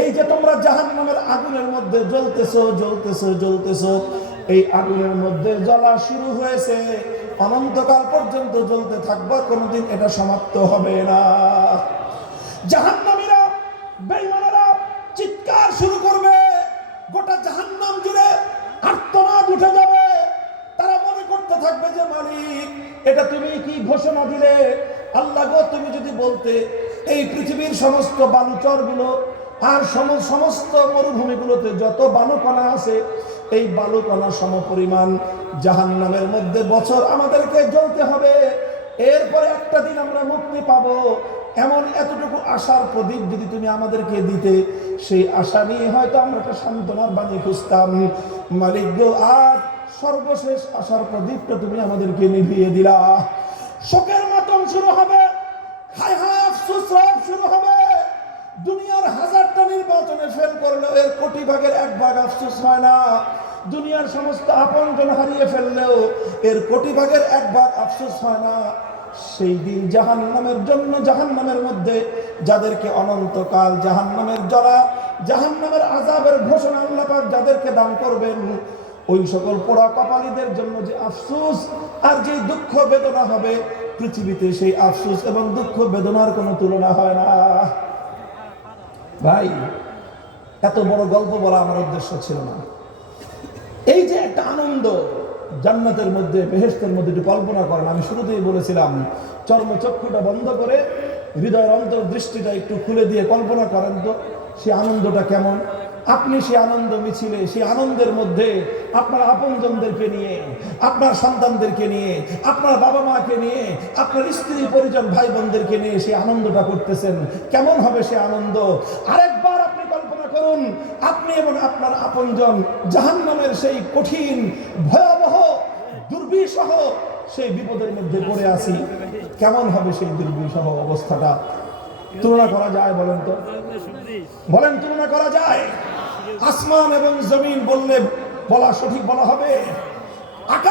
এই যে তোমরা জাহান্নামের আগুনের মধ্যে জ্বলতেছো, এই আগুনের মধ্যে জ্বলা শুরু হয়েছে, অনন্তকাল পর্যন্ত জ্বলতে থাকবে, কোনোদিন এটা সমাপ্ত হবে না। জাহান্নামীরা, বেঈমানেরা চিৎকার শুরু করবে, গোটা জাহান্নাম জুড়ে আর্তনাদ উঠে যাবে। তারা মনে করতে থাকবে যে মালিক, এটা তুমি কি ঘোষণা দিলে? আল্লাহ গো, তুমি যদি বলতে এই পৃথিবীর সমস্ত বালুচরগুলো আর সমস্ত মরুভূমিগুলোতে যত বালুকণা আছে, এই বালুকণা সমপরিমাণ জাহান্নামের মধ্যে বছর আমাদেরকে জ্বলতে হবে, এরপরে একটা দিন আমরা মুক্তি পাবো, এমন এতটুকু আশার প্রদীপ যদি তুমি আমাদেরকে দিতে, সেই আশা নিয়ে হয়তো আমরা একটা সান্ত্বনার বাণী খুঁজতাম। মালিক গো, আজ সর্বশেষ আশার প্রদীপটা তুমি আমাদেরকে নিভিয়ে দিলা। শোকের মাতম শুরু হবে, হায় হায় আফসোস রব শুরু হবে। দুনিয়ার হাজারটা নির্বাচনে ফেল করলেও এর কোটি ভাগের এক ভাগ আফসোস হয় না। দুনিয়ার সমস্ত আপনজন হারিয়ে ফেললেও এর কোটি ভাগের এক ভাগ আফসোস হয় না। সেই দিন জাহান্নামের জন্য, জাহান্নামের মধ্যে যাদেরকে অনন্তকাল জাহান্নামের জ্বালা, জাহান্নামের আযাবের ঘোষণা আল্লাহ পাক যাদেরকে দান করবেন, ওই সকল পোড়া কপালীদের জন্য যে আফসোস আর যে দুঃখ বেদনা হবে, পৃথিবীতে সেই আফসোস এবং দুঃখ বেদনার কোনো তুলনা হয় না। ভাই, এত বড় গল্প বলা আমার উদ্দেশ্য ছিল না। এই যে একটা আনন্দ জান্নাতের মধ্যে, বেহেশতের মধ্যে, একটু কল্পনা করেন। আমি শুরুতেই বলেছিলাম, চর্মচক্ষুটা বন্ধ করে হৃদয়ের অন্তর্দৃষ্টিটা একটু খুলে দিয়ে কল্পনা করেন তো সেই আনন্দটা কেমন। আপনি সেই আনন্দ মিছিলে, সেই আনন্দের মধ্যে আপনার আপনজনদেরকে নিয়ে, আপনার সন্তানদেরকে নিয়ে, আপনার বাবা মাকে নিয়ে, আপনার স্ত্রী পরিজন ভাই বোনদেরকে নিয়ে সেই আনন্দটা করতেছেন, কেমন হবে সে আনন্দ? আরেকবার আপনি কল্পনা করুন, আপনি এবং আপনার আপনজন জাহান্নামের সেই কঠিন ভয়াবহ দুর্বিষহ সেই বিপদের মধ্যে পড়ে আছি, কেমন হবে সেই দুর্বিষহ অবস্থাটা? তুলনা করা যায়? বলেন তো, বলেন, তুলনা করা যায়? আসমান এবং জমিন বললে বলা সঠিক বলা হবে? আকাশ